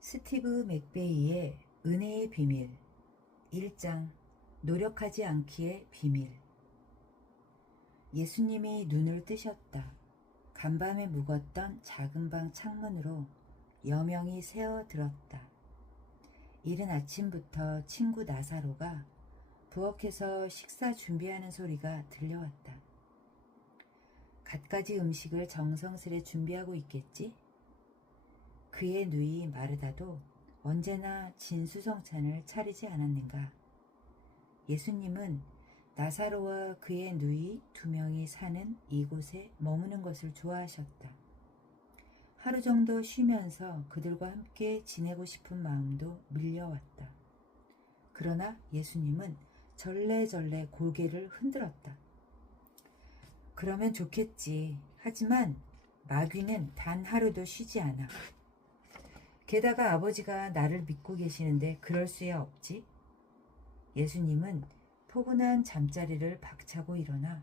스티브 맥베이의 은혜의 비밀 1장 노력하지 않기의 비밀. 예수님이 눈을 뜨셨다. 간밤에 묵었던 작은 방 창문으로 여명이 새어들었다. 이른 아침부터 친구 나사로가 부엌에서 식사 준비하는 소리가 들려왔다. 갖가지 음식을 정성스레 준비하고 있겠지? 그의 누이 마르다도 언제나 진수성찬을 차리지 않았는가? 예수님은 나사로와 그의 누이 2명이 사는 이곳에 머무는 것을 좋아하셨다. 하루 정도 쉬면서 그들과 함께 지내고 싶은 마음도 밀려왔다. 그러나 예수님은 절레절레 고개를 흔들었다. 그러면 좋겠지. 하지만 마귀는 단 하루도 쉬지 않아. 게다가 아버지가 나를 믿고 계시는데 그럴 수야 없지. 예수님은 포근한 잠자리를 박차고 일어나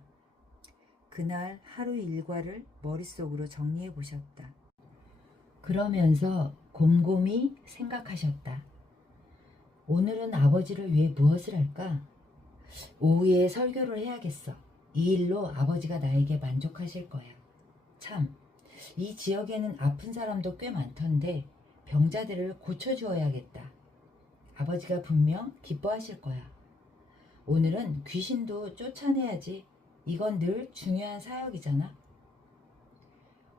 그날 하루 일과를 머릿속으로 정리해 보셨다. 그러면서 곰곰이 생각하셨다. 오늘은 아버지를 위해 무엇을 할까? 오후에 설교를 해야겠어. 이 일로 아버지가 나에게 만족하실 거야. 참, 이 지역에는 아픈 사람도 꽤 많던데 병자들을 고쳐주어야겠다. 아버지가 분명 기뻐하실 거야. 오늘은 귀신도 쫓아내야지. 이건 늘 중요한 사역이잖아.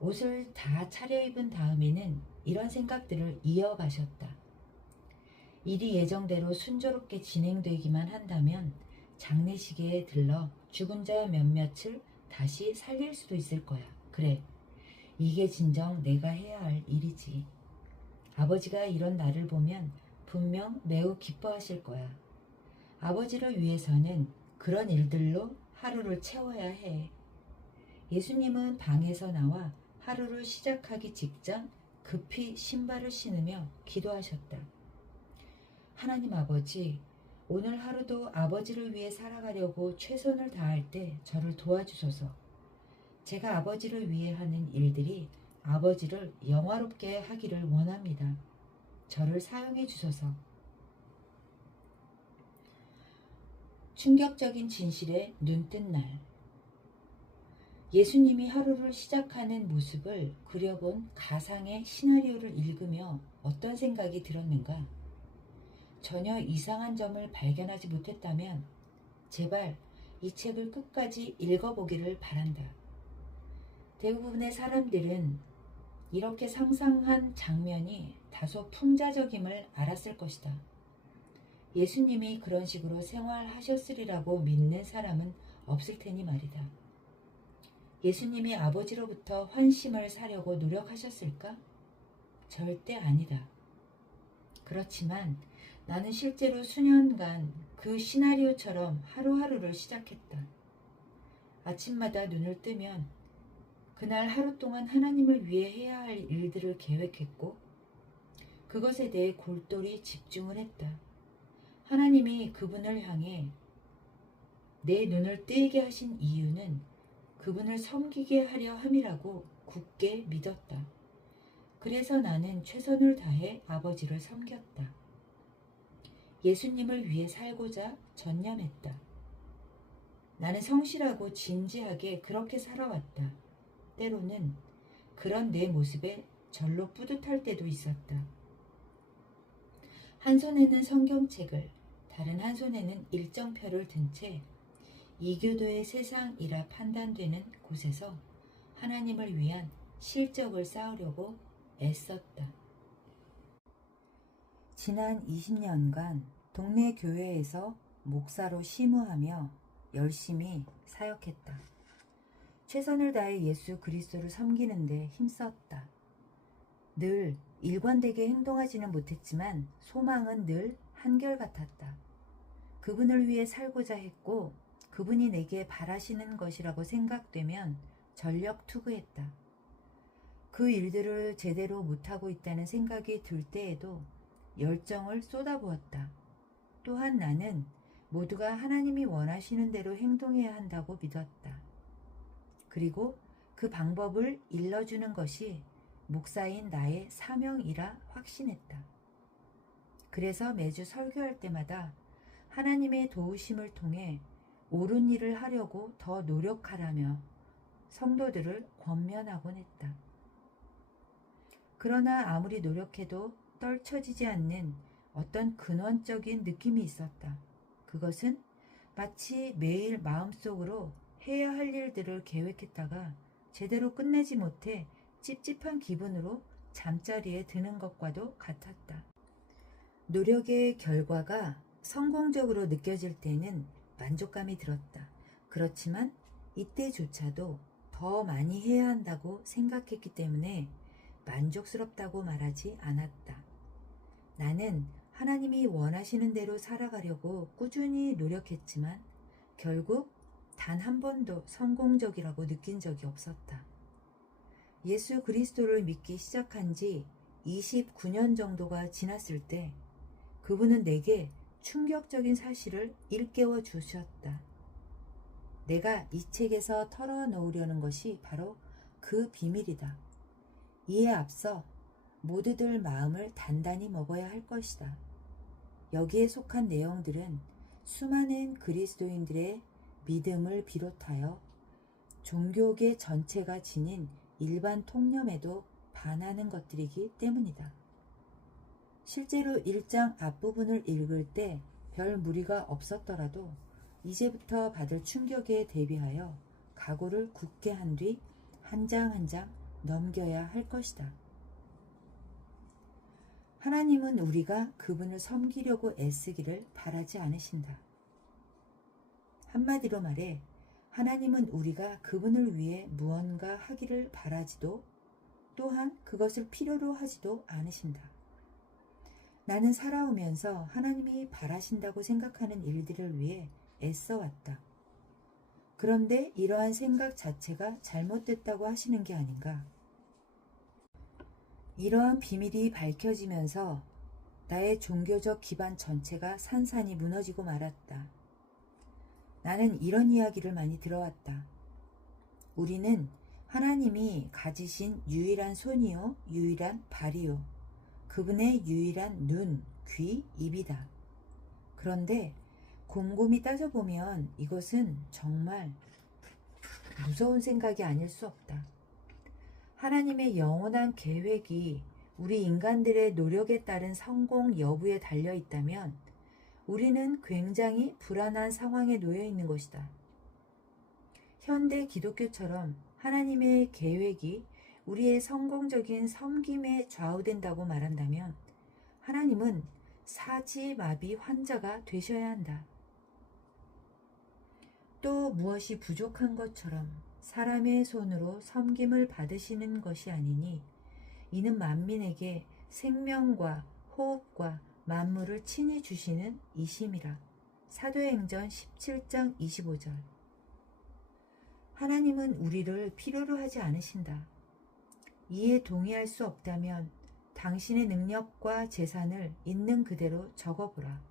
옷을 다 차려입은 다음에는 이런 생각들을 이어가셨다. 일이 예정대로 순조롭게 진행되기만 한다면 장례식에 들러 죽은 자 몇몇을 다시 살릴 수도 있을 거야. 그래, 이게 진정 내가 해야 할 일이지. 아버지가 이런 나를 보면 분명 매우 기뻐하실 거야. 아버지를 위해서는 그런 일들로 하루를 채워야 해. 예수님은 방에서 나와 하루를 시작하기 직전 급히 신발을 신으며 기도하셨다. 하나님 아버지, 오늘 하루도 아버지를 위해 살아가려고 최선을 다할 때 저를 도와주소서. 제가 아버지를 위해 하는 일들이 아버지를 영화롭게 하기를 원합니다. 저를 사용해 주소서. 충격적인 진실에 눈뜬 날. 예수님이 하루를 시작하는 모습을 그려본 가상의 시나리오를 읽으며 어떤 생각이 들었는가? 전혀 이상한 점을 발견하지 못했다면 제발 이 책을 끝까지 읽어보기를 바란다. 대부분의 사람들은 이렇게 상상한 장면이 다소 풍자적임을 알았을 것이다. 예수님이 그런 식으로 생활하셨으리라고 믿는 사람은 없을 테니 말이다. 예수님이 아버지로부터 환심을 사려고 노력하셨을까? 절대 아니다. 그렇지만 나는 실제로 수년간 그 시나리오처럼 하루하루를 시작했다. 아침마다 눈을 뜨면 그날 하루 동안 하나님을 위해 해야 할 일들을 계획했고 그것에 대해 골똘히 집중을 했다. 하나님이 그분을 향해 내 눈을 뜨이게 하신 이유는 그분을 섬기게 하려 함이라고 굳게 믿었다. 그래서 나는 최선을 다해 아버지를 섬겼다. 예수님을 위해 살고자 전념했다. 나는 성실하고 진지하게 그렇게 살아왔다. 때로는 그런 내 모습에 절로 뿌듯할 때도 있었다. 한 손에는 성경책을, 다른 한 손에는 일정표를 든 채 이교도의 세상이라 판단되는 곳에서 하나님을 위한 실적을 쌓으려고 애썼다. 지난 20년간 동네 교회에서 목사로 심우하며 열심히 사역했다. 최선을 다해 예수 그리스도를 섬기는데 힘썼다. 늘 일관되게 행동하지는 못했지만 소망은 늘 한결같았다. 그분을 위해 살고자 했고 그분이 내게 바라시는 것이라고 생각되면 전력 투구했다. 그 일들을 제대로 못하고 있다는 생각이 들 때에도 열정을 쏟아부었다. 또한 나는 모두가 하나님이 원하시는 대로 행동해야 한다고 믿었다. 그리고 그 방법을 일러주는 것이 목사인 나의 사명이라 확신했다. 그래서 매주 설교할 때마다 하나님의 도우심을 통해 옳은 일을 하려고 더 노력하라며 성도들을 권면하곤 했다. 그러나 아무리 노력해도 떨쳐지지 않는 어떤 근원적인 느낌이 있었다. 그것은 마치 매일 마음속으로 해야 할 일들을 계획했다가 제대로 끝내지 못해 찝찝한 기분으로 잠자리에 드는 것과도 같았다. 노력의 결과가 성공적으로 느껴질 때는 만족감이 들었다. 그렇지만 이때조차도 더 많이 해야 한다고 생각했기 때문에 만족스럽다고 말하지 않았다. 나는 하나님이 원하시는 대로 살아가려고 꾸준히 노력했지만 결국 단 한 번도 성공적이라고 느낀 적이 없었다. 예수 그리스도를 믿기 시작한 지 29년 정도가 지났을 때 그분은 내게 충격적인 사실을 일깨워 주셨다. 내가 이 책에서 털어놓으려는 것이 바로 그 비밀이다. 이에 앞서 모두들 마음을 단단히 먹어야 할 것이다. 여기에 속한 내용들은 수많은 그리스도인들의 믿음을 비롯하여 종교계 전체가 지닌 일반 통념에도 반하는 것들이기 때문이다. 실제로 1장 앞부분을 읽을 때 별 무리가 없었더라도 이제부터 받을 충격에 대비하여 각오를 굳게 한 뒤 한 장 한 장 넘겨야 할 것이다. 하나님은 우리가 그분을 섬기려고 애쓰기를 바라지 않으신다. 한마디로 말해 하나님은 우리가 그분을 위해 무언가 하기를 바라지도 또한 그것을 필요로 하지도 않으신다. 나는 살아오면서 하나님이 바라신다고 생각하는 일들을 위해 애써왔다. 그런데 이러한 생각 자체가 잘못됐다고 하시는 게 아닌가? 이러한 비밀이 밝혀지면서 나의 종교적 기반 전체가 산산이 무너지고 말았다. 나는 이런 이야기를 많이 들어왔다. 우리는 하나님이 가지신 유일한 손이요, 유일한 발이요, 그분의 유일한 눈, 귀, 입이다. 그런데 곰곰이 따져보면 이것은 정말 무서운 생각이 아닐 수 없다. 하나님의 영원한 계획이 우리 인간들의 노력에 따른 성공 여부에 달려 있다면 우리는 굉장히 불안한 상황에 놓여 있는 것이다. 현대 기독교처럼 하나님의 계획이 우리의 성공적인 섬김에 좌우된다고 말한다면 하나님은 사지마비 환자가 되셔야 한다. 또 무엇이 부족한 것처럼 사람의 손으로 섬김을 받으시는 것이 아니니 이는 만민에게 생명과 호흡과 만물을 친히 주시는 이심이라. 사도행전 17장 25절. 하나님은 우리를 필요로 하지 않으신다. 이에 동의할 수 없다면 당신의 능력과 재산을 있는 그대로 적어보라.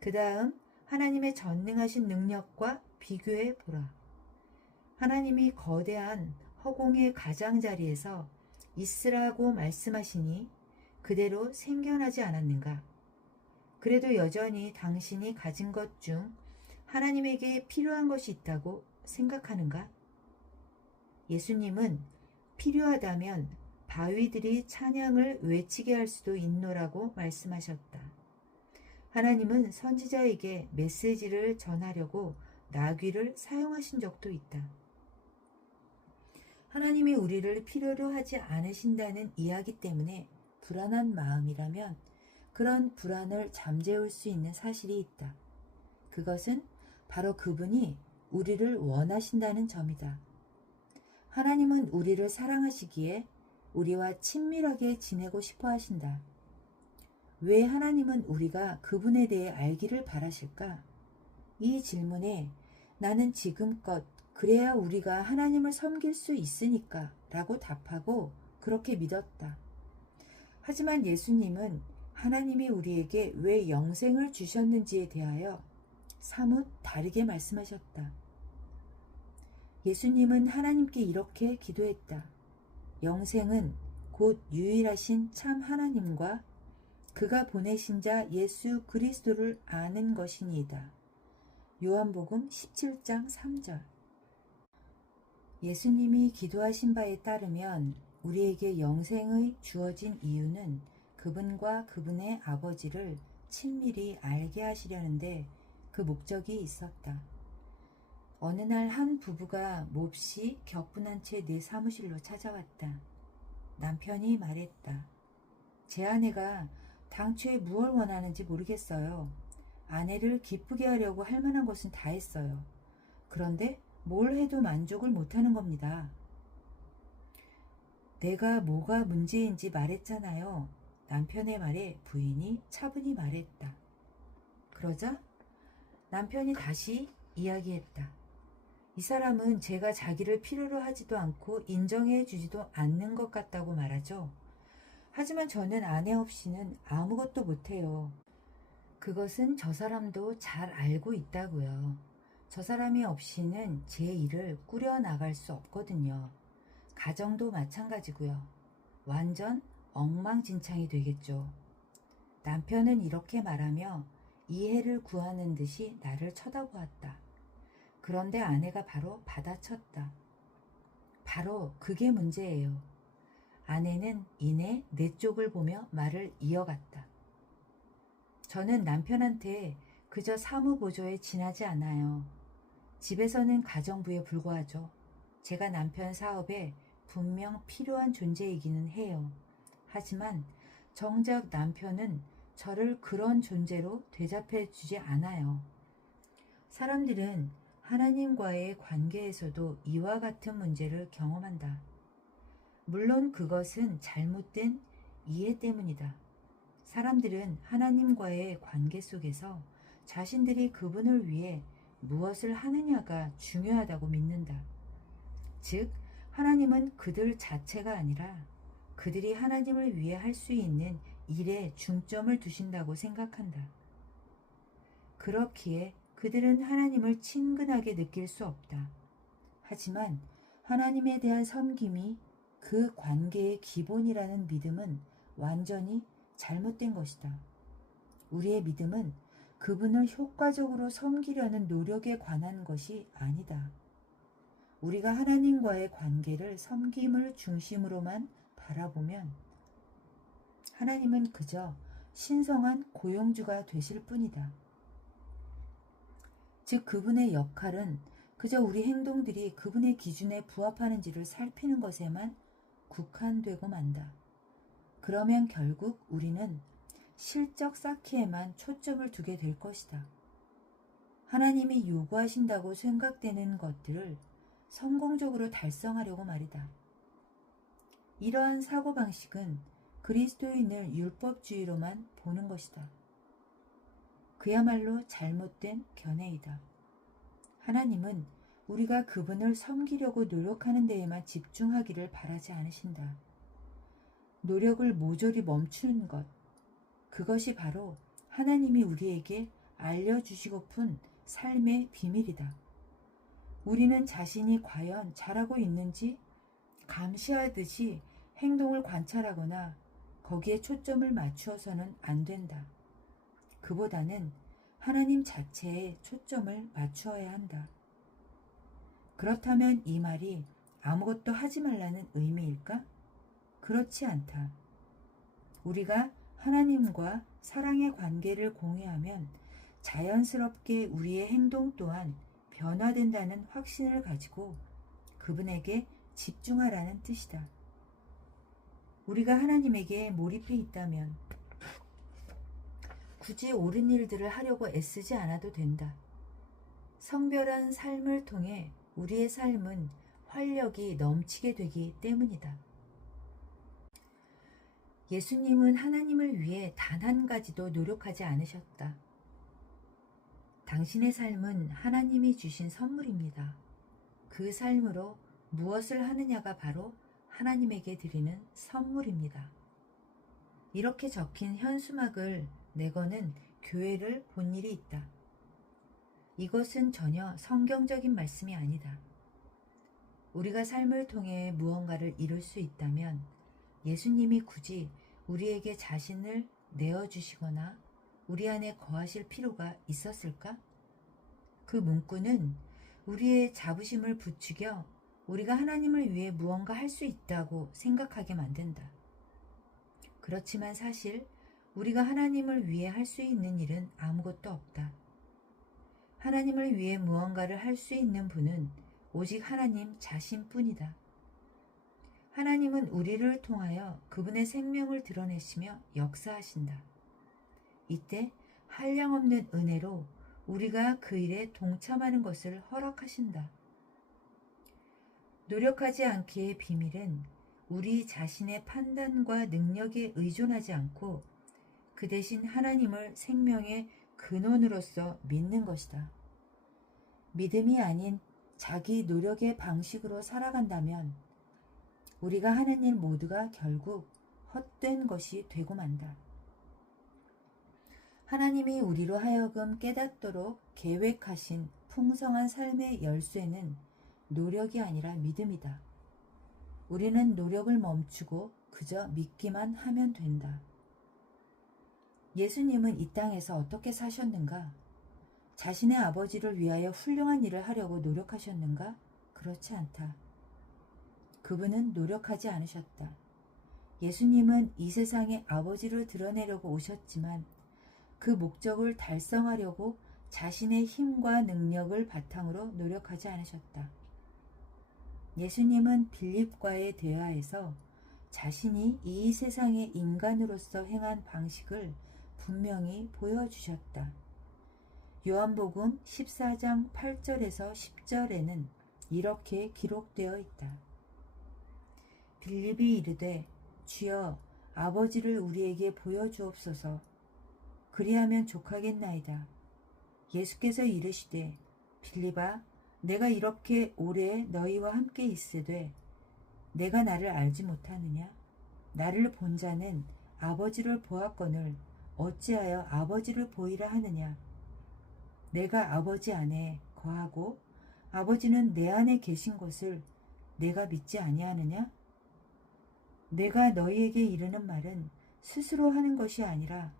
그 다음 하나님의 전능하신 능력과 비교해 보라. 하나님이 거대한 허공의 가장자리에서 있으라고 말씀하시니 그대로 생겨나지 않았는가? 그래도 여전히 당신이 가진 것 중 하나님에게 필요한 것이 있다고 생각하는가? 예수님은 필요하다면 바위들이 찬양을 외치게 할 수도 있노라고 말씀하셨다. 하나님은 선지자에게 메시지를 전하려고 나귀를 사용하신 적도 있다. 하나님이 우리를 필요로 하지 않으신다는 이야기 때문에 불안한 마음이라면 그런 불안을 잠재울 수 있는 사실이 있다. 그것은 바로 그분이 우리를 원하신다는 점이다. 하나님은 우리를 사랑하시기에 우리와 친밀하게 지내고 싶어 하신다. 왜 하나님은 우리가 그분에 대해 알기를 바라실까? 이 질문에 나는 지금껏 그래야 우리가 하나님을 섬길 수 있으니까 라고 답하고 그렇게 믿었다. 하지만 예수님은 하나님이 우리에게 왜 영생을 주셨는지에 대하여 사뭇 다르게 말씀하셨다. 예수님은 하나님께 이렇게 기도했다. 영생은 곧 유일하신 참 하나님과 그가 보내신 자 예수 그리스도를 아는 것이니이다. 요한복음 17장 3절. 예수님이 기도하신 바에 따르면 우리에게 영생의 주어진 이유는 그분과 그분의 아버지를 친밀히 알게 하시려는데 그 목적이 있었다. 어느 날 한 부부가 몹시 격분한 채 내 사무실로 찾아왔다. 남편이 말했다. 제 아내가 당초에 무엇을 원하는지 모르겠어요. 아내를 기쁘게 하려고 할 만한 것은 다 했어요. 그런데 뭘 해도 만족을 못하는 겁니다. 내가 뭐가 문제인지 말했잖아요. 남편의 말에 부인이 차분히 말했다. 그러자 남편이 다시 이야기했다. 이 사람은 제가 자기를 필요로 하지도 않고 인정해 주지도 않는 것 같다고 말하죠. 하지만 저는 아내 없이는 아무것도 못해요. 그것은 저 사람도 잘 알고 있다고요. 저 사람이 없이는 제 일을 꾸려나갈 수 없거든요. 가정도 마찬가지고요. 완전 엉망진창이 되겠죠. 남편은 이렇게 말하며 이해를 구하는 듯이 나를 쳐다보았다. 그런데 아내가 바로 받아쳤다. 바로 그게 문제예요. 아내는 이내 내 쪽을 보며 말을 이어갔다. 저는 남편한테 그저 사무보조에 지나지 않아요. 집에서는 가정부에 불과하죠. 제가 남편 사업에 분명 필요한 존재이기는 해요. 하지만 정작 남편은 저를 그런 존재로 대접해 주지 않아요. 사람들은 하나님과의 관계에서도 이와 같은 문제를 경험한다. 물론 그것은 잘못된 이해 때문이다. 사람들은 하나님과의 관계 속에서 자신들이 그분을 위해 무엇을 하느냐가 중요하다고 믿는다. 즉, 하나님은 그들 자체가 아니라 그들이 하나님을 위해 할 수 있는 일에 중점을 두신다고 생각한다. 그렇기에 그들은 하나님을 친근하게 느낄 수 없다. 하지만 하나님에 대한 섬김이 그 관계의 기본이라는 믿음은 완전히 잘못된 것이다. 우리의 믿음은 그분을 효과적으로 섬기려는 노력에 관한 것이 아니다. 우리가 하나님과의 관계를 섬김을 중심으로만 바라보면 하나님은 그저 신성한 고용주가 되실 뿐이다. 즉 그분의 역할은 그저 우리 행동들이 그분의 기준에 부합하는지를 살피는 것에만 국한되고 만다. 그러면 결국 우리는 실적 쌓기에만 초점을 두게 될 것이다. 하나님이 요구하신다고 생각되는 것들을 성공적으로 달성하려고 말이다. 이러한 사고방식은 그리스도인을 율법주의로만 보는 것이다. 그야말로 잘못된 견해이다. 하나님은 우리가 그분을 섬기려고 노력하는 데에만 집중하기를 바라지 않으신다. 노력을 모조리 멈추는 것, 그것이 바로 하나님이 우리에게 알려주시고픈 삶의 비밀이다. 우리는 자신이 과연 잘하고 있는지 감시하듯이 행동을 관찰하거나 거기에 초점을 맞추어서는 안 된다. 그보다는 하나님 자체에 초점을 맞추어야 한다. 그렇다면 이 말이 아무것도 하지 말라는 의미일까? 그렇지 않다. 우리가 하나님과 사랑의 관계를 공유하면 자연스럽게 우리의 행동 또한 변화된다는 확신을 가지고 그분에게 집중하라는 뜻이다. 우리가 하나님에게 몰입해 있다면 굳이 옳은 일들을 하려고 애쓰지 않아도 된다. 성별한 삶을 통해 우리의 삶은 활력이 넘치게 되기 때문이다. 예수님은 하나님을 위해 단 한 가지도 노력하지 않으셨다. 당신의 삶은 하나님이 주신 선물입니다. 그 삶으로 무엇을 하느냐가 바로 하나님에게 드리는 선물입니다. 이렇게 적힌 현수막을 내거는 교회를 본 일이 있다. 이것은 전혀 성경적인 말씀이 아니다. 우리가 삶을 통해 무언가를 이룰 수 있다면 예수님이 굳이 우리에게 자신을 내어주시거나 우리 안에 거하실 필요가 있었을까? 그 문구는 우리의 자부심을 부추겨 우리가 하나님을 위해 무언가 할 수 있다고 생각하게 만든다. 그렇지만 사실 우리가 하나님을 위해 할 수 있는 일은 아무것도 없다. 하나님을 위해 무언가를 할 수 있는 분은 오직 하나님 자신뿐이다. 하나님은 우리를 통하여 그분의 생명을 드러내시며 역사하신다. 이때 한량없는 은혜로 우리가 그 일에 동참하는 것을 허락하신다. 노력하지 않기의 비밀은 우리 자신의 판단과 능력에 의존하지 않고 그 대신 하나님을 생명의 근원으로서 믿는 것이다. 믿음이 아닌 자기 노력의 방식으로 살아간다면 우리가 하는 일 모두가 결국 헛된 것이 되고 만다. 하나님이 우리로 하여금 깨닫도록 계획하신 풍성한 삶의 열쇠는 노력이 아니라 믿음이다. 우리는 노력을 멈추고 그저 믿기만 하면 된다. 예수님은 이 땅에서 어떻게 사셨는가? 자신의 아버지를 위하여 훌륭한 일을 하려고 노력하셨는가? 그렇지 않다. 그분은 노력하지 않으셨다. 예수님은 이 세상에 아버지를 드러내려고 오셨지만 그 목적을 달성하려고 자신의 힘과 능력을 바탕으로 노력하지 않으셨다. 예수님은 빌립과의 대화에서 자신이 이 세상의 인간으로서 행한 방식을 분명히 보여주셨다. 요한복음 14장 8절에서 10절에는 이렇게 기록되어 있다. 빌립이 이르되 주여 아버지를 우리에게 보여주옵소서. 그리하면 족하겠나이다. 예수께서 이르시되 빌립아 내가 이렇게 오래 너희와 함께 있으되 내가 나를 알지 못하느냐? 나를 본 자는 아버지를 보았거늘 어찌하여 아버지를 보이라 하느냐? 내가 아버지 안에 거하고 아버지는 내 안에 계신 것을 내가 믿지 아니하느냐? 내가 너희에게 이르는 말은 스스로 하는 것이 아니라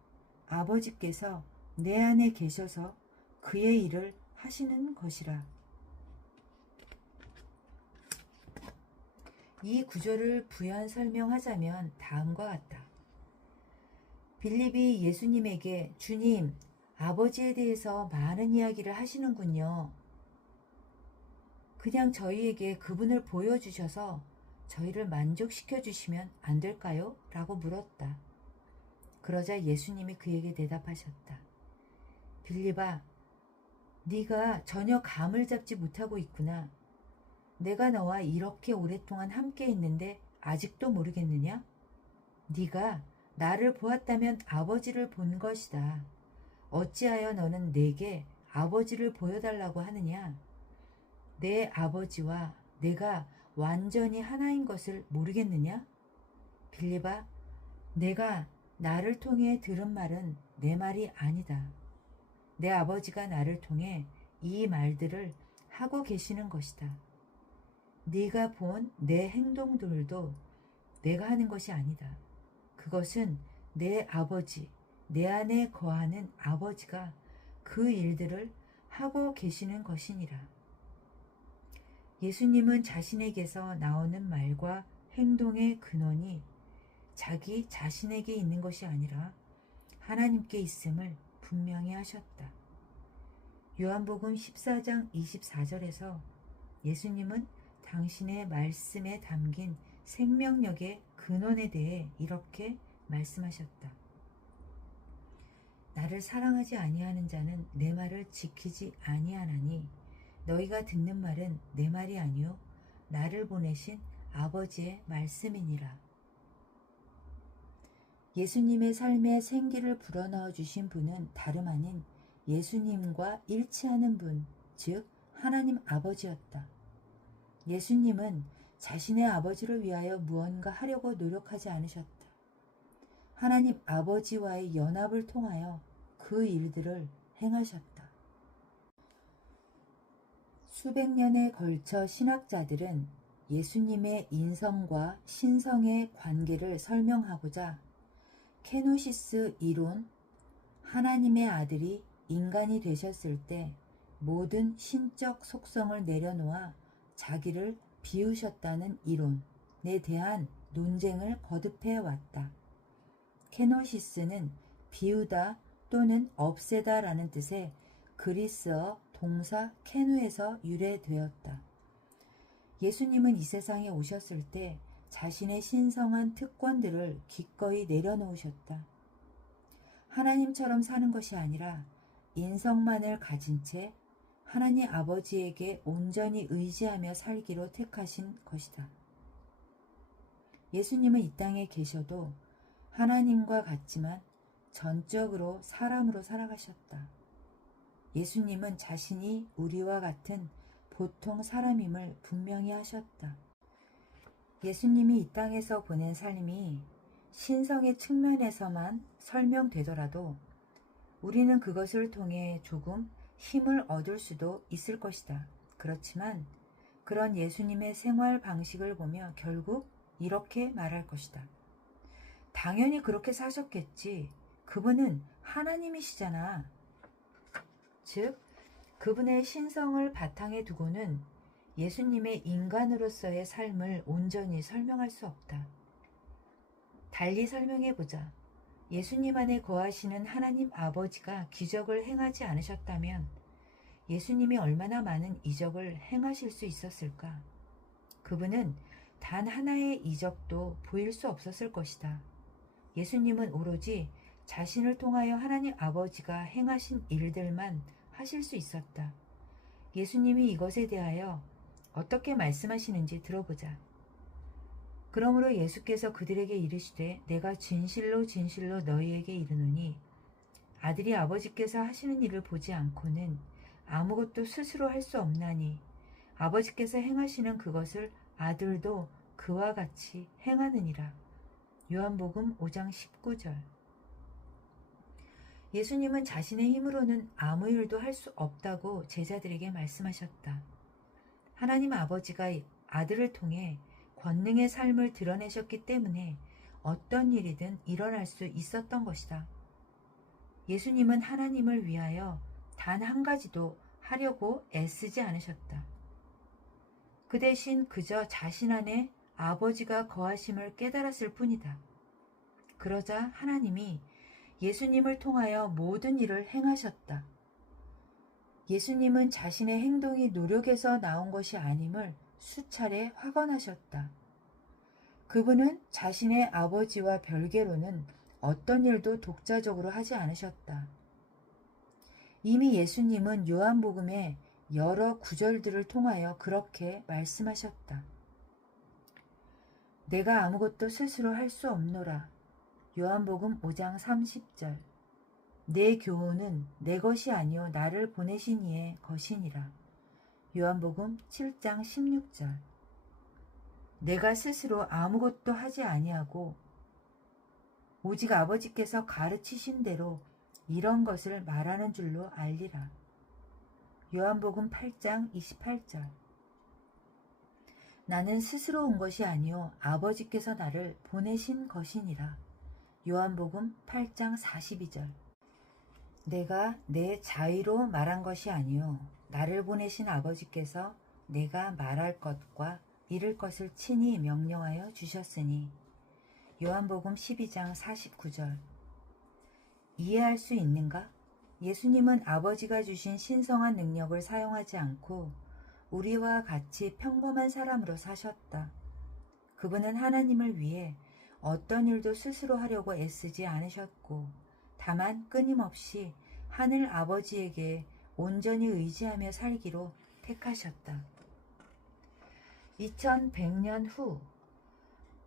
아버지께서 내 안에 계셔서 그의 일을 하시는 것이라. 이 구절을 부연 설명하자면 다음과 같다. 빌립이 예수님에게 주님, 아버지에 대해서 많은 이야기를 하시는군요. 그냥 저희에게 그분을 보여주셔서 저희를 만족시켜 주시면 안 될까요? 라고 물었다. 그러자 예수님이 그에게 대답하셨다. 빌립아, 네가 전혀 감을 잡지 못하고 있구나. 내가 너와 이렇게 오랫동안 함께 있는데 아직도 모르겠느냐? 네가 나를 보았다면 아버지를 본 것이다. 어찌하여 너는 내게 아버지를 보여달라고 하느냐? 내 아버지와 내가 완전히 하나인 것을 모르겠느냐? 빌립아, 내가 나를 통해 들은 말은 내 말이 아니다. 내 아버지가 나를 통해 이 말들을 하고 계시는 것이다. 네가 본 내 행동들도 내가 하는 것이 아니다. 그것은 내 아버지, 내 안에 거하는 아버지가 그 일들을 하고 계시는 것이니라. 예수님은 자신에게서 나오는 말과 행동의 근원이 자기 자신에게 있는 것이 아니라 하나님께 있음을 분명히 하셨다. 요한복음 14장 24절에서 예수님은 당신의 말씀에 담긴 생명력의 근원에 대해 이렇게 말씀하셨다. 나를 사랑하지 아니하는 자는 내 말을 지키지 아니하나니 너희가 듣는 말은 내 말이 아니요 나를 보내신 아버지의 말씀이니라. 예수님의 삶에 생기를 불어넣어 주신 분은 다름 아닌 예수님과 일치하는 분, 즉 하나님 아버지였다. 예수님은 자신의 아버지를 위하여 무언가 하려고 노력하지 않으셨다. 하나님 아버지와의 연합을 통하여 그 일들을 행하셨다. 수백 년에 걸쳐 신학자들은 예수님의 인성과 신성의 관계를 설명하고자 케노시스 이론, 하나님의 아들이 인간이 되셨을 때 모든 신적 속성을 내려놓아 자기를 비우셨다는 이론에 대한 논쟁을 거듭해 왔다. 케노시스는 비우다 또는 없애다 라는 뜻의 그리스어 동사 케누에서 유래되었다. 예수님은 이 세상에 오셨을 때 자신의 신성한 특권들을 기꺼이 내려놓으셨다. 하나님처럼 사는 것이 아니라 인성만을 가진 채 하나님 아버지에게 온전히 의지하며 살기로 택하신 것이다. 예수님은 이 땅에 계셔도 하나님과 같지만 전적으로 사람으로 살아가셨다. 예수님은 자신이 우리와 같은 보통 사람임을 분명히 하셨다. 예수님이 이 땅에서 보낸 삶이 신성의 측면에서만 설명되더라도 우리는 그것을 통해 조금 힘을 얻을 수도 있을 것이다. 그렇지만 그런 예수님의 생활 방식을 보며 결국 이렇게 말할 것이다. 당연히 그렇게 사셨겠지. 그분은 하나님이시잖아. 즉, 그분의 신성을 바탕에 두고는 예수님의 인간으로서의 삶을 온전히 설명할 수 없다. 달리 설명해보자. 예수님 안에 거하시는 하나님 아버지가 기적을 행하지 않으셨다면 예수님이 얼마나 많은 이적을 행하실 수 있었을까? 그분은 단 하나의 이적도 보일 수 없었을 것이다. 예수님은 오로지 자신을 통하여 하나님 아버지가 행하신 일들만 하실 수 있었다. 예수님이 이것에 대하여 어떻게 말씀하시는지 들어보자. 그러므로 예수께서 그들에게 이르시되 내가 진실로 진실로 너희에게 이르노니 아들이 아버지께서 하시는 일을 보지 않고는 아무것도 스스로 할 수 없나니 아버지께서 행하시는 그것을 아들도 그와 같이 행하느니라. 요한복음 5장 19절. 예수님은 자신의 힘으로는 아무 일도 할 수 없다고 제자들에게 말씀하셨다. 하나님 아버지가 아들을 통해 권능의 삶을 드러내셨기 때문에 어떤 일이든 일어날 수 있었던 것이다. 예수님은 하나님을 위하여 단 한 가지도 하려고 애쓰지 않으셨다. 그 대신 그저 자신 안에 아버지가 거하심을 깨달았을 뿐이다. 그러자 하나님이 예수님을 통하여 모든 일을 행하셨다. 예수님은 자신의 행동이 노력에서 나온 것이 아님을 수차례 확언하셨다. 그분은 자신의 아버지와 별개로는 어떤 일도 독자적으로 하지 않으셨다. 이미 예수님은 요한복음의 여러 구절들을 통하여 그렇게 말씀하셨다. 내가 아무것도 스스로 할 수 없노라. 요한복음 5장 30절. 내 교훈은 내 것이 아니요 나를 보내신 이의 것이니라. 요한복음 7장 16절. 내가 스스로 아무것도 하지 아니하고 오직 아버지께서 가르치신 대로 이런 것을 말하는 줄로 알리라. 요한복음 8장 28절. 나는 스스로 온 것이 아니요 아버지께서 나를 보내신 것이니라. 요한복음 8장 42절. 내가 내 자의로 말한 것이 아니요 나를 보내신 아버지께서 내가 말할 것과 이를 것을 친히 명령하여 주셨으니. 요한복음 12장 49절. 이해할 수 있는가? 예수님은 아버지가 주신 신성한 능력을 사용하지 않고 우리와 같이 평범한 사람으로 사셨다. 그분은 하나님을 위해 어떤 일도 스스로 하려고 애쓰지 않으셨고 다만 끊임없이 하늘 아버지에게 온전히 의지하며 살기로 택하셨다. 2100년 후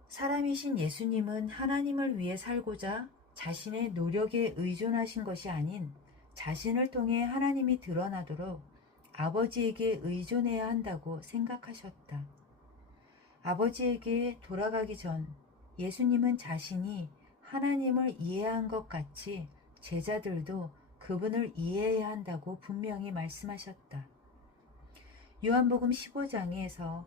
사람이신 예수님은 하나님을 위해 살고자 자신의 노력에 의존하신 것이 아닌 자신을 통해 하나님이 드러나도록 아버지에게 의존해야 한다고 생각하셨다. 아버지에게 돌아가기 전 예수님은 자신이 하나님을 이해한 것 같이 제자들도 그분을 이해해야 한다고 분명히 말씀하셨다. 요한복음 15장에서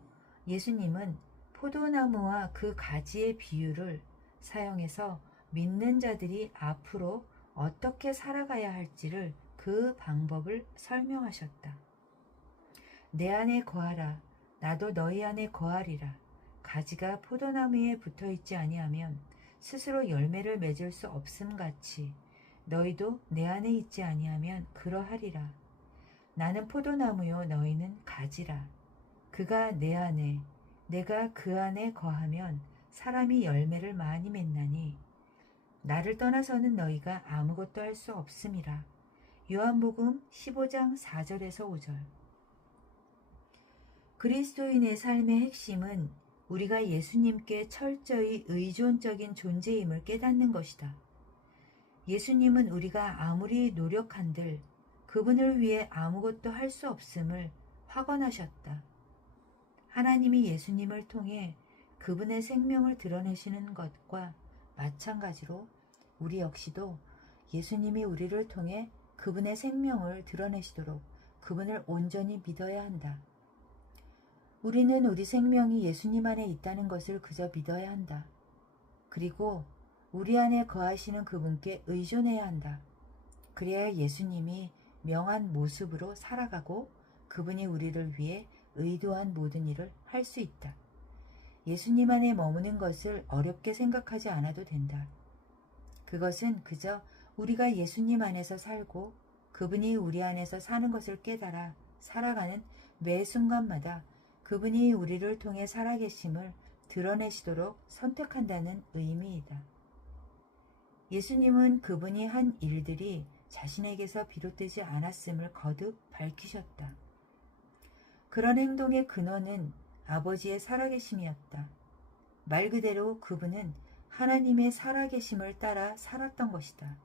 예수님은 포도나무와 그 가지의 비유를 사용해서 믿는 자들이 앞으로 어떻게 살아가야 할지를 그 방법을 설명하셨다. 내 안에 거하라. 나도 너희 안에 거하리라. 가지가 포도나무에 붙어 있지 아니하면 스스로 열매를 맺을 수 없음 같이 너희도 내 안에 있지 아니하면 그러하리라. 나는 포도나무요 너희는 가지라. 그가 내 안에 내가 그 안에 거하면 사람이 열매를 많이 맺나니 나를 떠나서는 너희가 아무것도 할 수 없음이라. 요한복음 15장 4절에서 5절. 그리스도인의 삶의 핵심은 우리가 예수님께 철저히 의존적인 존재임을 깨닫는 것이다. 예수님은 우리가 아무리 노력한들 그분을 위해 아무것도 할 수 없음을 확언하셨다. 하나님이 예수님을 통해 그분의 생명을 드러내시는 것과 마찬가지로 우리 역시도 예수님이 우리를 통해 그분의 생명을 드러내시도록 그분을 온전히 믿어야 한다. 우리는 우리 생명이 예수님 안에 있다는 것을 그저 믿어야 한다. 그리고 우리 안에 거하시는 그분께 의존해야 한다. 그래야 예수님이 명한 모습으로 살아가고 그분이 우리를 위해 의도한 모든 일을 할 수 있다. 예수님 안에 머무는 것을 어렵게 생각하지 않아도 된다. 그것은 그저 우리가 예수님 안에서 살고 그분이 우리 안에서 사는 것을 깨달아 살아가는 매 순간마다 그분이 우리를 통해 살아계심을 드러내시도록 선택한다는 의미이다. 예수님은 그분이 한 일들이 자신에게서 비롯되지 않았음을 거듭 밝히셨다. 그런 행동의 근원은 아버지의 살아계심이었다. 말 그대로 그분은 하나님의 살아계심을 따라 살았던 것이다.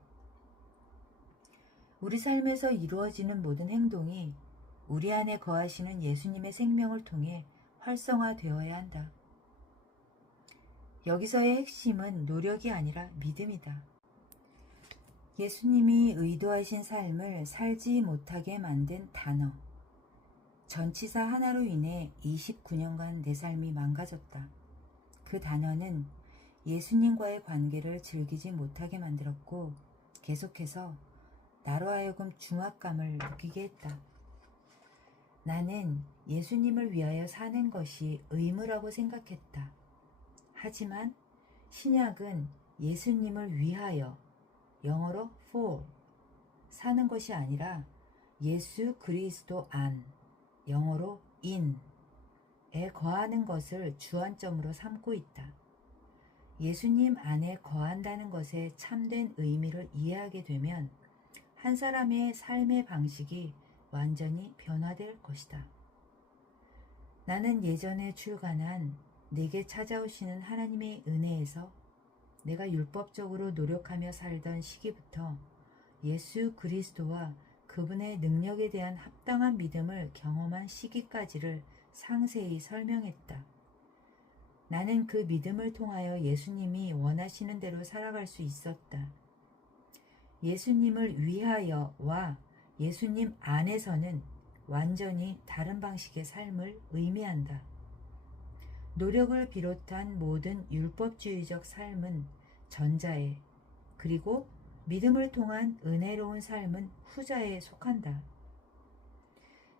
우리 삶에서 이루어지는 모든 행동이 우리 안에 거하시는 예수님의 생명을 통해 활성화되어야 한다. 여기서의 핵심은 노력이 아니라 믿음이다. 예수님이 의도하신 삶을 살지 못하게 만든 단어. 전치사 하나로 인해 29년간 내 삶이 망가졌다. 그 단어는 예수님과의 관계를 즐기지 못하게 만들었고 계속해서 나로 하여금 중압감을 느끼게 했다. 나는 예수님을 위하여 사는 것이 의무라고 생각했다. 하지만 신약은 예수님을 위하여, 영어로 for, 사는 것이 아니라 예수 그리스도 안, 영어로 in에 거하는 것을 주안점으로 삼고 있다. 예수님 안에 거한다는 것의 참된 의미를 이해하게 되면 한 사람의 삶의 방식이 완전히 변화될 것이다. 나는 예전에 출간한 내게 찾아오시는 하나님의 은혜에서 내가 율법적으로 노력하며 살던 시기부터 예수 그리스도와 그분의 능력에 대한 합당한 믿음을 경험한 시기까지를 상세히 설명했다. 나는 그 믿음을 통하여 예수님이 원하시는 대로 살아갈 수 있었다. 예수님을 위하여와 예수님 안에서는 완전히 다른 방식의 삶을 의미한다. 노력을 비롯한 모든 율법주의적 삶은 전자에, 그리고 믿음을 통한 은혜로운 삶은 후자에 속한다.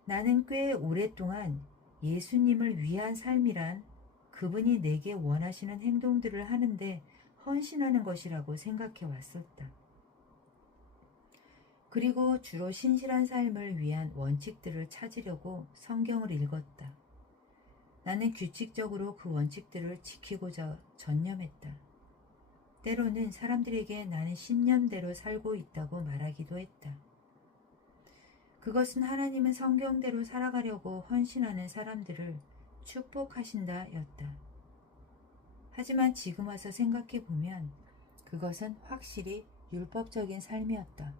나는 꽤 오랫동안 예수님을 위한 삶이란 그분이 내게 원하시는 행동들을 하는데 헌신하는 것이라고 생각해 왔었다. 그리고 주로 신실한 삶을 위한 원칙들을 찾으려고 성경을 읽었다. 나는 규칙적으로 그 원칙들을 지키고자 전념했다. 때로는 사람들에게 나는 신념대로 살고 있다고 말하기도 했다. 그것은 하나님은 성경대로 살아가려고 헌신하는 사람들을 축복하신다 였다. 하지만 지금 와서 생각해 보면 그것은 확실히 율법적인 삶이었다.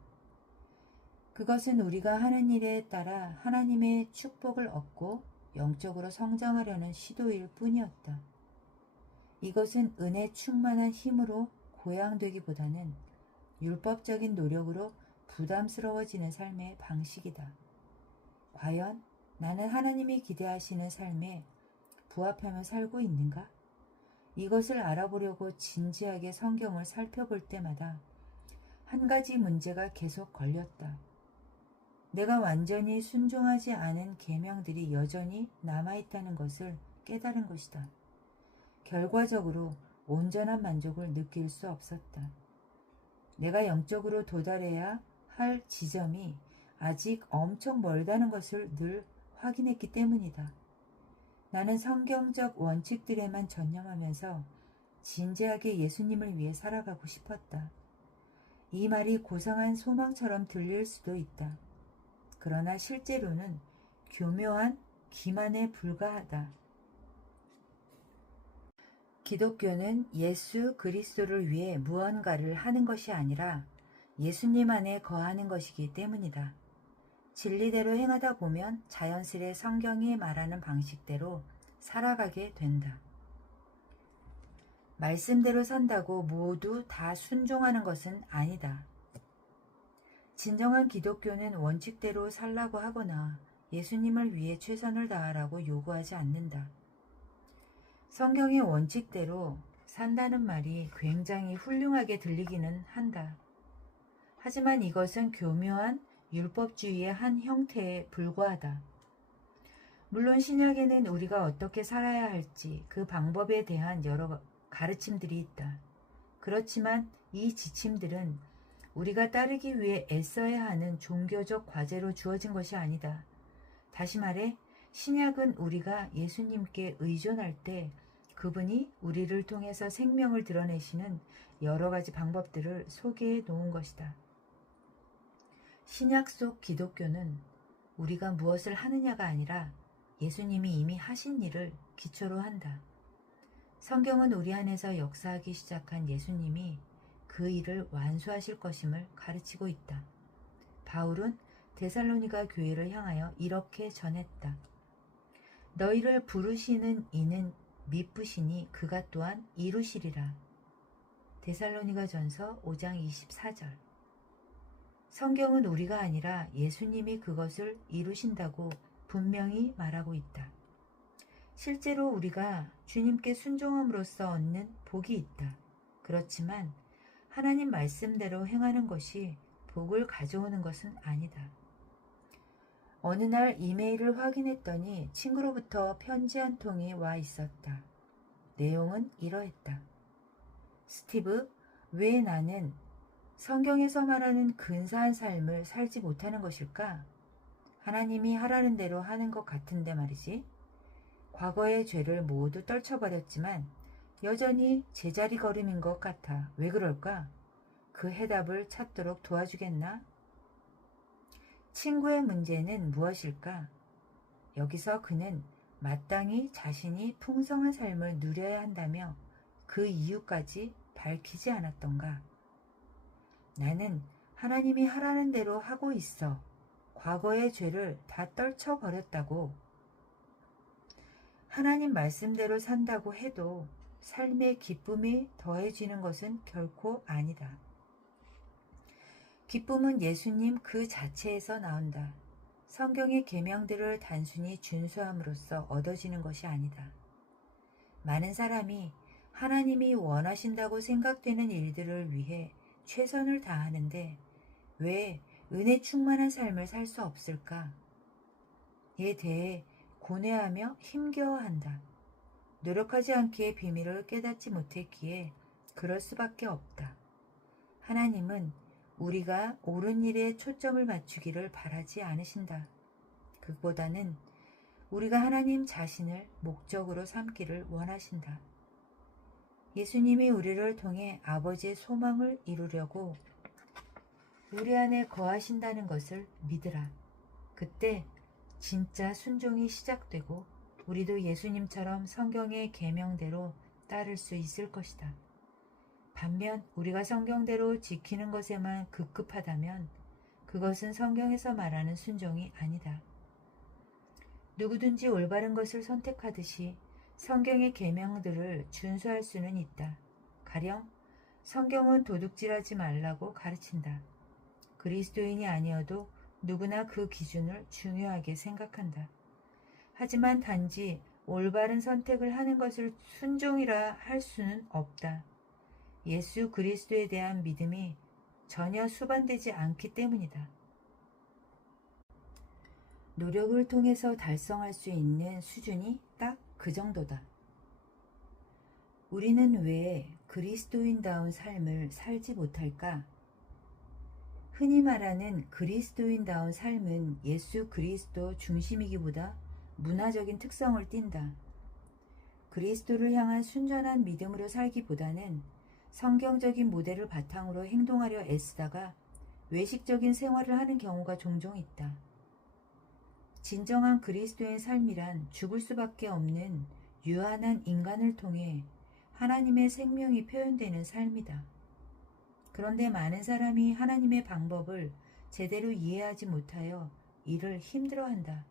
그것은 우리가 하는 일에 따라 하나님의 축복을 얻고 영적으로 성장하려는 시도일 뿐이었다. 이것은 은혜 충만한 힘으로 고양되기보다는 율법적인 노력으로 부담스러워지는 삶의 방식이다. 과연 나는 하나님이 기대하시는 삶에 부합하며 살고 있는가? 이것을 알아보려고 진지하게 성경을 살펴볼 때마다 한 가지 문제가 계속 걸렸다. 내가 완전히 순종하지 않은 계명들이 여전히 남아있다는 것을 깨달은 것이다. 결과적으로 온전한 만족을 느낄 수 없었다. 내가 영적으로 도달해야 할 지점이 아직 엄청 멀다는 것을 늘 확인했기 때문이다. 나는 성경적 원칙들에만 전념하면서 진지하게 예수님을 위해 살아가고 싶었다. 이 말이 고상한 소망처럼 들릴 수도 있다. 그러나 실제로는 교묘한 기만에 불과하다. 기독교는 예수 그리스도를 위해 무언가를 하는 것이 아니라 예수님 안에 거하는 것이기 때문이다. 진리대로 행하다 보면 자연스레 성경이 말하는 방식대로 살아가게 된다. 말씀대로 산다고 모두 다 순종하는 것은 아니다. 진정한 기독교는 원칙대로 살라고 하거나 예수님을 위해 최선을 다하라고 요구하지 않는다. 성경의 원칙대로 산다는 말이 굉장히 훌륭하게 들리기는 한다. 하지만 이것은 교묘한 율법주의의 한 형태에 불과하다. 물론 신약에는 우리가 어떻게 살아야 할지 그 방법에 대한 여러 가르침들이 있다. 그렇지만 이 지침들은 우리가 따르기 위해 애써야 하는 종교적 과제로 주어진 것이 아니다. 다시 말해 신약은 우리가 예수님께 의존할 때 그분이 우리를 통해서 생명을 드러내시는 여러 가지 방법들을 소개해 놓은 것이다. 신약 속 기독교는 우리가 무엇을 하느냐가 아니라 예수님이 이미 하신 일을 기초로 한다. 성경은 우리 안에서 역사하기 시작한 예수님이 그 일을 완수하실 것임을 가르치고 있다. 바울은 데살로니가 교회를 향하여 이렇게 전했다. 너희를 부르시는 이는 미쁘시니 그가 또한 이루시리라. 데살로니가 전서 5장 24절. 성경은 우리가 아니라 예수님이 그것을 이루신다고 분명히 말하고 있다. 실제로 우리가 주님께 순종함으로써 얻는 복이 있다. 그렇지만 하나님 말씀대로 행하는 것이 복을 가져오는 것은 아니다. 어느 날 이메일을 확인했더니 친구로부터 편지 한 통이 와 있었다. 내용은 이러했다. 스티브, 왜 나는 성경에서 말하는 근사한 삶을 살지 못하는 것일까? 하나님이 하라는 대로 하는 것 같은데 말이지. 과거의 죄를 모두 떨쳐버렸지만 여전히 제자리 걸음인 것 같아. 왜 그럴까? 그 해답을 찾도록 도와주겠나? 친구의 문제는 무엇일까? 여기서 그는 마땅히 자신이 풍성한 삶을 누려야 한다며 그 이유까지 밝히지 않았던가? 나는 하나님이 하라는 대로 하고 있어. 과거의 죄를 다 떨쳐버렸다고. 하나님 말씀대로 산다고 해도 삶의 기쁨이 더해지는 것은 결코 아니다. 기쁨은 예수님 그 자체에서 나온다. 성경의 계명들을 단순히 준수함으로써 얻어지는 것이 아니다. 많은 사람이 하나님이 원하신다고 생각되는 일들을 위해 최선을 다하는데 왜 은혜 충만한 삶을 살 수 없을까? 에 대해 고뇌하며 힘겨워한다. 노력하지 않기에 비밀을 깨닫지 못했기에 그럴 수밖에 없다. 하나님은 우리가 옳은 일에 초점을 맞추기를 바라지 않으신다. 그보다는 우리가 하나님 자신을 목적으로 삼기를 원하신다. 예수님이 우리를 통해 아버지의 소망을 이루려고 우리 안에 거하신다는 것을 믿으라. 그때 진짜 순종이 시작되고 우리도 예수님처럼 성경의 계명대로 따를 수 있을 것이다. 반면 우리가 성경대로 지키는 것에만 급급하다면 그것은 성경에서 말하는 순종이 아니다. 누구든지 올바른 것을 선택하듯이 성경의 계명들을 준수할 수는 있다. 가령 성경은 도둑질하지 말라고 가르친다. 그리스도인이 아니어도 누구나 그 기준을 중요하게 생각한다. 하지만 단지 올바른 선택을 하는 것을 순종이라 할 수는 없다. 예수 그리스도에 대한 믿음이 전혀 수반되지 않기 때문이다. 노력을 통해서 달성할 수 있는 수준이 딱 그 정도다. 우리는 왜 그리스도인다운 삶을 살지 못할까? 흔히 말하는 그리스도인다운 삶은 예수 그리스도 중심이기보다 문화적인 특성을 띈다. 그리스도를 향한 순전한 믿음으로 살기보다는 성경적인 모델을 바탕으로 행동하려 애쓰다가 외식적인 생활을 하는 경우가 종종 있다. 진정한 그리스도인 삶이란 죽을 수밖에 없는 유한한 인간을 통해 하나님의 생명이 표현되는 삶이다. 그런데 많은 사람이 하나님의 방법을 제대로 이해하지 못하여 이를 힘들어한다.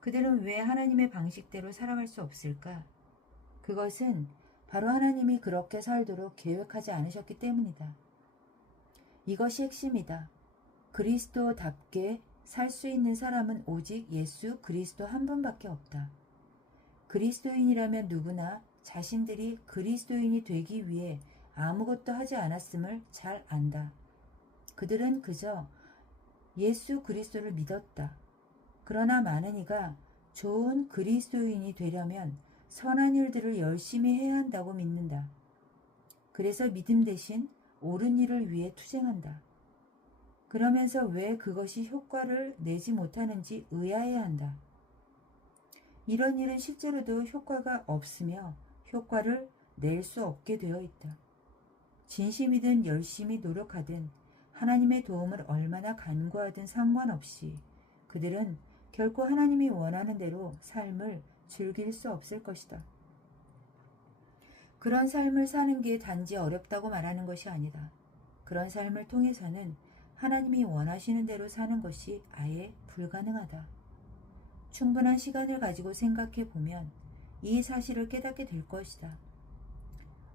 그들은 왜 하나님의 방식대로 살아갈 수 없을까? 그것은 바로 하나님이 그렇게 살도록 계획하지 않으셨기 때문이다. 이것이 핵심이다. 그리스도답게 살 수 있는 사람은 오직 예수 그리스도 한 분밖에 없다. 그리스도인이라면 누구나 자신들이 그리스도인이 되기 위해 아무것도 하지 않았음을 잘 안다. 그들은 그저 예수 그리스도를 믿었다. 그러나 많은 이가 좋은 그리스도인이 되려면 선한 일들을 열심히 해야 한다고 믿는다. 그래서 믿음 대신 옳은 일을 위해 투쟁한다. 그러면서 왜 그것이 효과를 내지 못하는지 의아해한다. 이런 일은 실제로도 효과가 없으며 효과를 낼 수 없게 되어 있다. 진심이든 열심히 노력하든 하나님의 도움을 얼마나 간구하든 상관없이 그들은 결코 하나님이 원하는 대로 삶을 즐길 수 없을 것이다. 그런 삶을 사는 게 단지 어렵다고 말하는 것이 아니다. 그런 삶을 통해서는 하나님이 원하시는 대로 사는 것이 아예 불가능하다. 충분한 시간을 가지고 생각해 보면 이 사실을 깨닫게 될 것이다.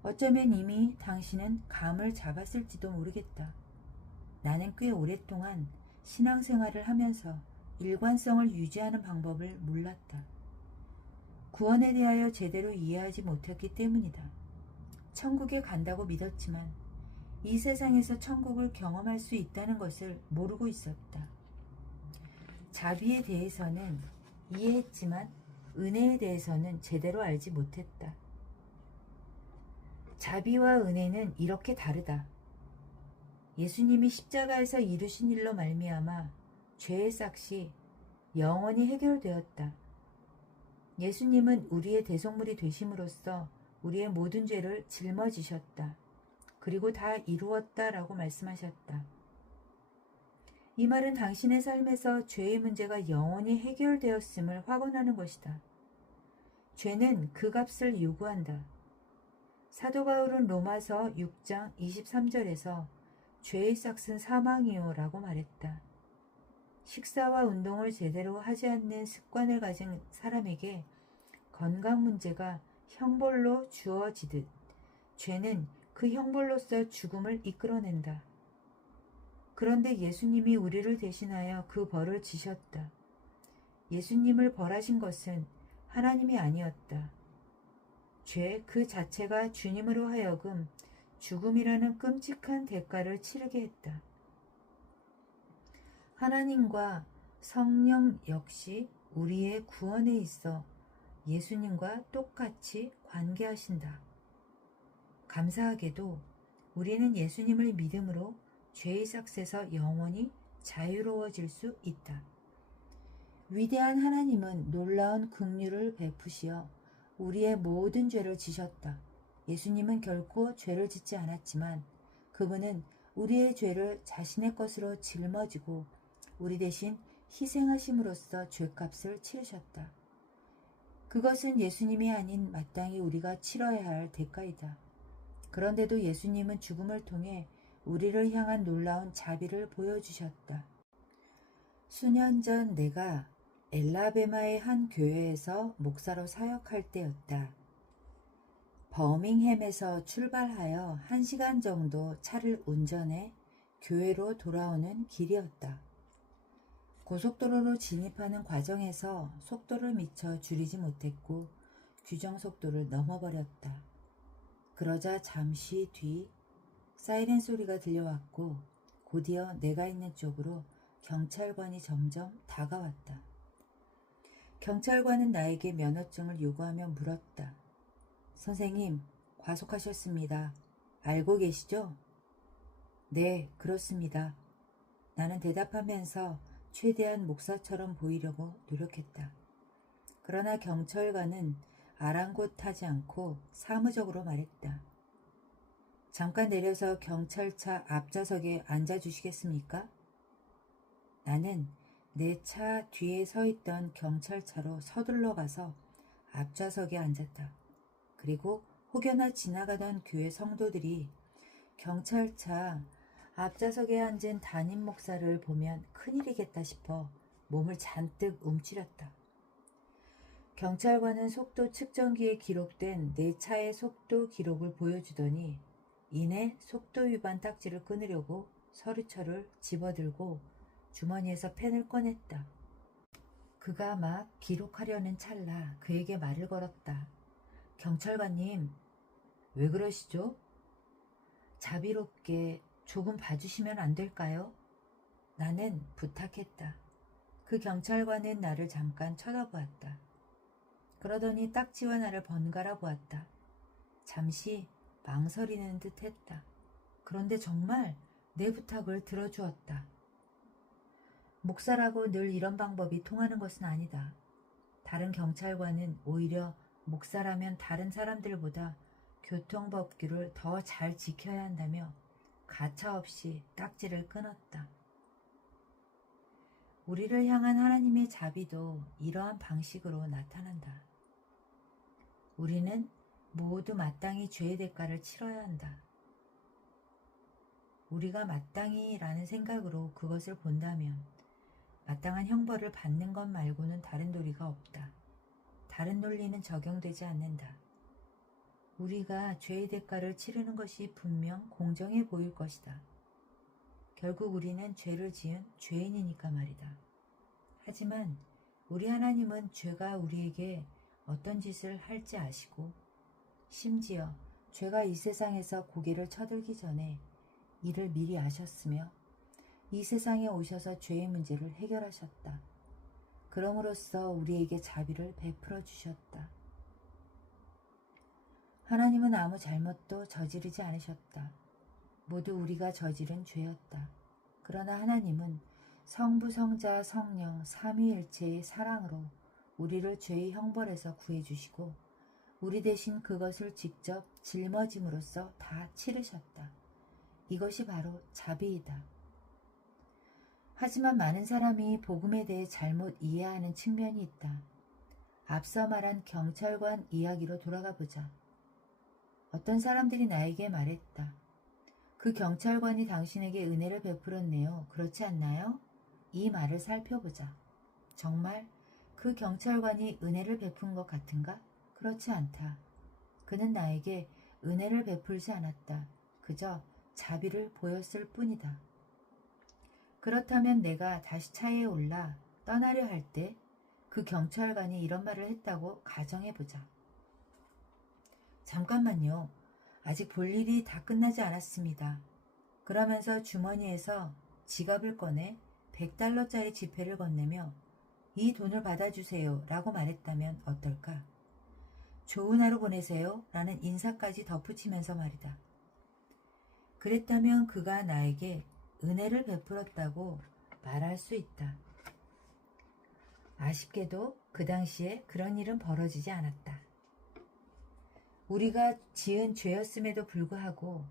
어쩌면 이미 당신은 감을 잡았을지도 모르겠다. 나는 꽤 오랫동안 신앙생활을 하면서 일관성을 유지하는 방법을 몰랐다. 구원에 대하여 제대로 이해하지 못했기 때문이다. 천국에 간다고 믿었지만 이 세상에서 천국을 경험할 수 있다는 것을 모르고 있었다. 자비에 대해서는 이해했지만 은혜에 대해서는 제대로 알지 못했다. 자비와 은혜는 이렇게 다르다. 예수님이 십자가에서 이루신 일로 말미암아 죄의 싹이 영원히 해결되었다. 예수님은 우리의 대속물이 되심으로써 우리의 모든 죄를 짊어지셨다. 그리고 다 이루었다라고 말씀하셨다. 이 말은 당신의 삶에서 죄의 문제가 영원히 해결되었음을 확언하는 것이다. 죄는 그 값을 요구한다. 사도 바울은 로마서 6장 23절에서 죄의 싹은 사망이요 라고 말했다. 식사와 운동을 제대로 하지 않는 습관을 가진 사람에게 건강 문제가 형벌로 주어지듯 죄는 그 형벌로서 죽음을 이끌어낸다. 그런데 예수님이 우리를 대신하여 그 벌을 지셨다. 예수님을 벌하신 것은 하나님이 아니었다. 죄 그 자체가 주님으로 하여금 죽음이라는 끔찍한 대가를 치르게 했다. 하나님과 성령 역시 우리의 구원에 있어 예수님과 똑같이 관계하신다. 감사하게도 우리는 예수님을 믿음으로 죄의 삭에서 영원히 자유로워질 수 있다. 위대한 하나님은 놀라운 긍휼을 베푸시어 우리의 모든 죄를 지셨다. 예수님은 결코 죄를 짓지 않았지만 그분은 우리의 죄를 자신의 것으로 짊어지고 우리 대신 희생하심으로써 죄값을 치르셨다. 그것은 예수님이 아닌 마땅히 우리가 치러야 할 대가이다. 그런데도 예수님은 죽음을 통해 우리를 향한 놀라운 자비를 보여주셨다. 수년 전 내가 엘라베마의 한 교회에서 목사로 사역할 때였다. 버밍햄에서 출발하여 1시간 정도 차를 운전해 교회로 돌아오는 길이었다. 고속도로로 진입하는 과정에서 속도를 미처 줄이지 못했고 규정 속도를 넘어버렸다. 그러자 잠시 뒤 사이렌 소리가 들려왔고 곧이어 내가 있는 쪽으로 경찰관이 점점 다가왔다. 경찰관은 나에게 면허증을 요구하며 물었다. 선생님, 과속하셨습니다. 알고 계시죠? 네, 그렇습니다. 나는 대답하면서 최대한 목사처럼 보이려고 노력했다. 그러나 경찰관은 아랑곳하지 않고 사무적으로 말했다. 잠깐 내려서 경찰차 앞좌석에 앉아주시겠습니까? 나는 내 차 뒤에 서 있던 경찰차로 서둘러 가서 앞좌석에 앉았다. 그리고 혹여나 지나가던 교회 성도들이 경찰차 앞좌석에 앉은 담임 목사를 보면 큰일이겠다 싶어 몸을 잔뜩 움츠렸다. 경찰관은 속도 측정기에 기록된 내 차의 속도 기록을 보여주더니 이내 속도 위반 딱지를 끊으려고 서류철을 집어들고 주머니에서 펜을 꺼냈다. 그가 막 기록하려는 찰나 그에게 말을 걸었다. 경찰관님, 왜 그러시죠? 자비롭게 조금 봐주시면 안 될까요? 나는 부탁했다. 그 경찰관은 나를 잠깐 쳐다보았다. 그러더니 딱지와 나를 번갈아 보았다. 잠시 망설이는 듯 했다. 그런데 정말 내 부탁을 들어주었다. 목사라고 늘 이런 방법이 통하는 것은 아니다. 다른 경찰관은 오히려 목사라면 다른 사람들보다 교통법규를 더 잘 지켜야 한다며 가차없이 딱지를 끊었다. 우리를 향한 하나님의 자비도 이러한 방식으로 나타난다. 우리는 모두 마땅히 죄의 대가를 치러야 한다. 우리가 마땅히라는 생각으로 그것을 본다면 마땅한 형벌을 받는 것 말고는 다른 도리가 없다. 다른 논리는 적용되지 않는다. 우리가 죄의 대가를 치르는 것이 분명 공정해 보일 것이다. 결국 우리는 죄를 지은 죄인이니까 말이다. 하지만 우리 하나님은 죄가 우리에게 어떤 짓을 할지 아시고 심지어 죄가 이 세상에서 고개를 쳐들기 전에 이를 미리 아셨으며 이 세상에 오셔서 죄의 문제를 해결하셨다. 그럼으로써 우리에게 자비를 베풀어 주셨다. 하나님은 아무 잘못도 저지르지 않으셨다. 모두 우리가 저지른 죄였다. 그러나 하나님은 성부, 성자, 성령, 삼위일체의 사랑으로 우리를 죄의 형벌에서 구해주시고 우리 대신 그것을 직접 짊어짐으로써 다 치르셨다. 이것이 바로 자비이다. 하지만 많은 사람이 복음에 대해 잘못 이해하는 측면이 있다. 앞서 말한 경찰관 이야기로 돌아가 보자. 어떤 사람들이 나에게 말했다. 그 경찰관이 당신에게 은혜를 베풀었네요. 그렇지 않나요? 이 말을 살펴보자. 정말 그 경찰관이 은혜를 베푼 것 같은가? 그렇지 않다. 그는 나에게 은혜를 베풀지 않았다. 그저 자비를 보였을 뿐이다. 그렇다면 내가 다시 차에 올라 떠나려 할 때 그 경찰관이 이런 말을 했다고 가정해보자. 잠깐만요. 아직 볼 일이 다 끝나지 않았습니다. 그러면서 주머니에서 지갑을 꺼내 $100짜리 지폐를 건네며 이 돈을 받아주세요 라고 말했다면 어떨까? 좋은 하루 보내세요 라는 인사까지 덧붙이면서 말이다. 그랬다면 그가 나에게 은혜를 베풀었다고 말할 수 있다. 아쉽게도 그 당시에 그런 일은 벌어지지 않았다. 우리가 지은 죄였음에도 불구하고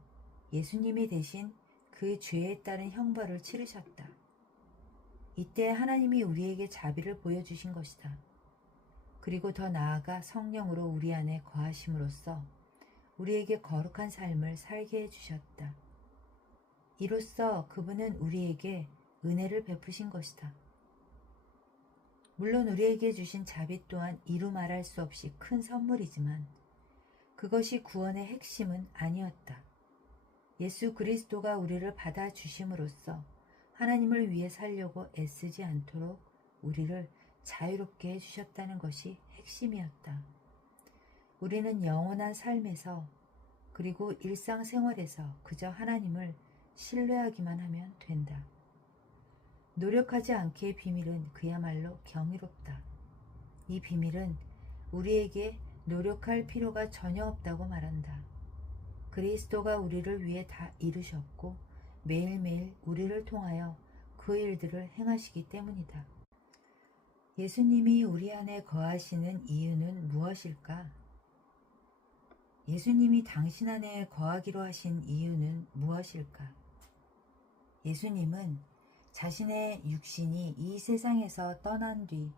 예수님이 대신 그 죄에 따른 형벌을 치르셨다. 이때 하나님이 우리에게 자비를 보여주신 것이다. 그리고 더 나아가 성령으로 우리 안에 거하심으로써 우리에게 거룩한 삶을 살게 해주셨다. 이로써 그분은 우리에게 은혜를 베푸신 것이다. 물론 우리에게 주신 자비 또한 이루 말할 수 없이 큰 선물이지만 그것이 구원의 핵심은 아니었다. 예수 그리스도가 우리를 받아주심으로써 하나님을 위해 살려고 애쓰지 않도록 우리를 자유롭게 해주셨다는 것이 핵심이었다. 우리는 영원한 삶에서 그리고 일상생활에서 그저 하나님을 신뢰하기만 하면 된다. 노력하지 않기의 비밀은 그야말로 경이롭다. 이 비밀은 우리에게 노력할 필요가 전혀 없다고 말한다. 그리스도가 우리를 위해 다 이루셨고 매일매일 우리를 통하여 그 일들을 행하시기 때문이다. 예수님이 우리 안에 거하시는 이유는 무엇일까? 예수님이 당신 안에 거하기로 하신 이유는 무엇일까? 예수님은 자신의 육신이 이 세상에서 떠난 뒤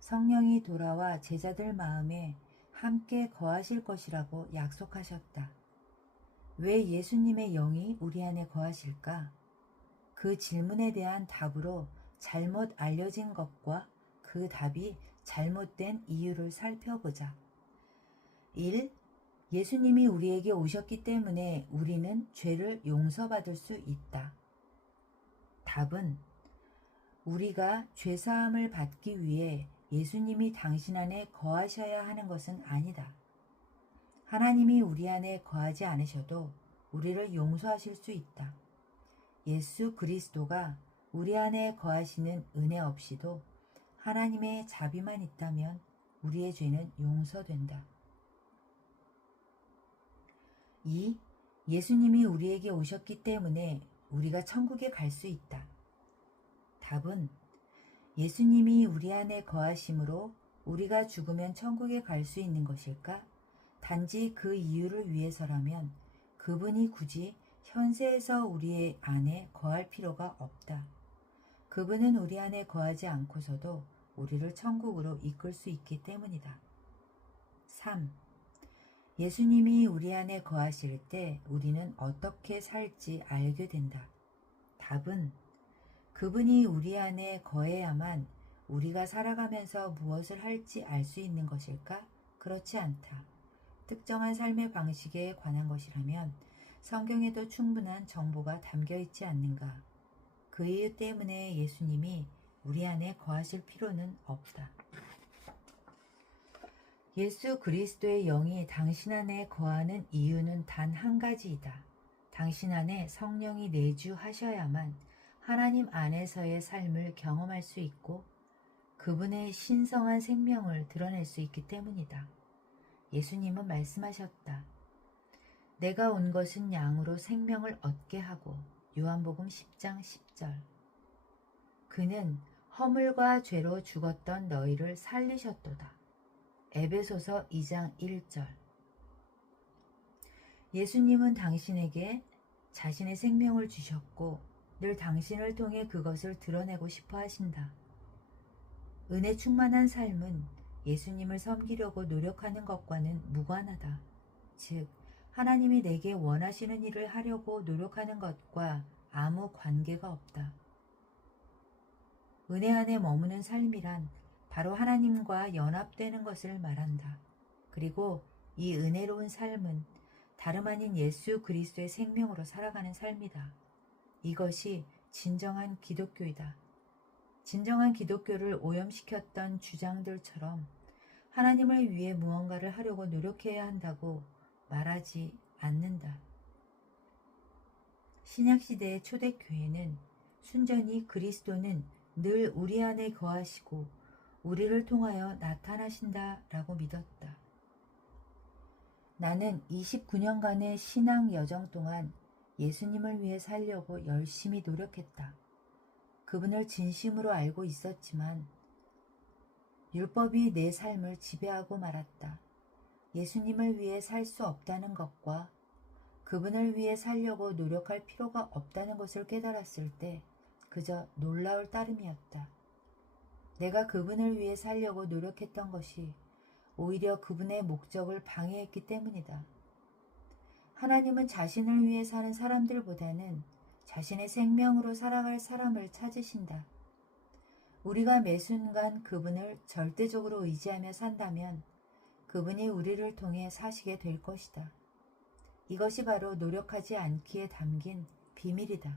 성령이 돌아와 제자들 마음에 함께 거하실 것이라고 약속하셨다. 왜 예수님의 영이 우리 안에 거하실까? 그 질문에 대한 답으로 잘못 알려진 것과 그 답이 잘못된 이유를 살펴보자. 1. 예수님이 우리에게 오셨기 때문에 우리는 죄를 용서받을 수 있다. 답은 우리가 죄사함을 받기 위해 예수님이 당신 안에 거하셔야 하는 것은 아니다. 하나님이 우리 안에 거하지 않으셔도 우리를 용서하실 수 있다. 예수 그리스도가 우리 안에 거하시는 은혜 없이도 하나님의 자비만 있다면 우리의 죄는 용서된다. 2. 예수님이 우리에게 오셨기 때문에 우리가 천국에 갈 수 있다. 답은 예수님이 우리 안에 거하심으로 우리가 죽으면 천국에 갈 수 있는 것일까? 단지 그 이유를 위해서라면 그분이 굳이 현세에서 우리 안에 거할 필요가 없다. 그분은 우리 안에 거하지 않고서도 우리를 천국으로 이끌 수 있기 때문이다. 3. 예수님이 우리 안에 거하실 때 우리는 어떻게 살지 알게 된다. 답은 그분이 우리 안에 거해야만 우리가 살아가면서 무엇을 할지 알 수 있는 것일까? 그렇지 않다. 특정한 삶의 방식에 관한 것이라면 성경에도 충분한 정보가 담겨 있지 않는가? 그 이유 때문에 예수님이 우리 안에 거하실 필요는 없다. 예수 그리스도의 영이 당신 안에 거하는 이유는 단 한 가지이다. 당신 안에 성령이 내주하셔야만 하나님 안에서의 삶을 경험할 수 있고 그분의 신성한 생명을 드러낼 수 있기 때문이다. 예수님은 말씀하셨다. 내가 온 것은 양으로 생명을 얻게 하고 요한복음 10장 10절. 그는 허물과 죄로 죽었던 너희를 살리셨도다. 에베소서 2장 1절. 예수님은 당신에게 자신의 생명을 주셨고 늘 당신을 통해 그것을 드러내고 싶어 하신다. 은혜 충만한 삶은 예수님을 섬기려고 노력하는 것과는 무관하다. 즉, 하나님이 내게 원하시는 일을 하려고 노력하는 것과 아무 관계가 없다. 은혜 안에 머무는 삶이란 바로 하나님과 연합되는 것을 말한다. 그리고 이 은혜로운 삶은 다름 아닌 예수 그리스도의 생명으로 살아가는 삶이다. 이것이 진정한 기독교이다. 진정한 기독교를 오염시켰던 주장들처럼 하나님을 위해 무언가를 하려고 노력해야 한다고 말하지 않는다. 신약시대의 초대교회는 순전히 그리스도는 늘 우리 안에 거하시고 우리를 통하여 나타나신다 라고 믿었다. 나는 29년간의 신앙 여정 동안 예수님을 위해 살려고 열심히 노력했다. 그분을 진심으로 알고 있었지만 율법이 내 삶을 지배하고 말았다. 예수님을 위해 살 수 없다는 것과 그분을 위해 살려고 노력할 필요가 없다는 것을 깨달았을 때 그저 놀라울 따름이었다. 내가 그분을 위해 살려고 노력했던 것이 오히려 그분의 목적을 방해했기 때문이다. 하나님은 자신을 위해 사는 사람들보다는 자신의 생명으로 살아갈 사람을 찾으신다. 우리가 매 순간 그분을 절대적으로 의지하며 산다면 그분이 우리를 통해 사시게 될 것이다. 이것이 바로 노력하지 않기에 담긴 비밀이다.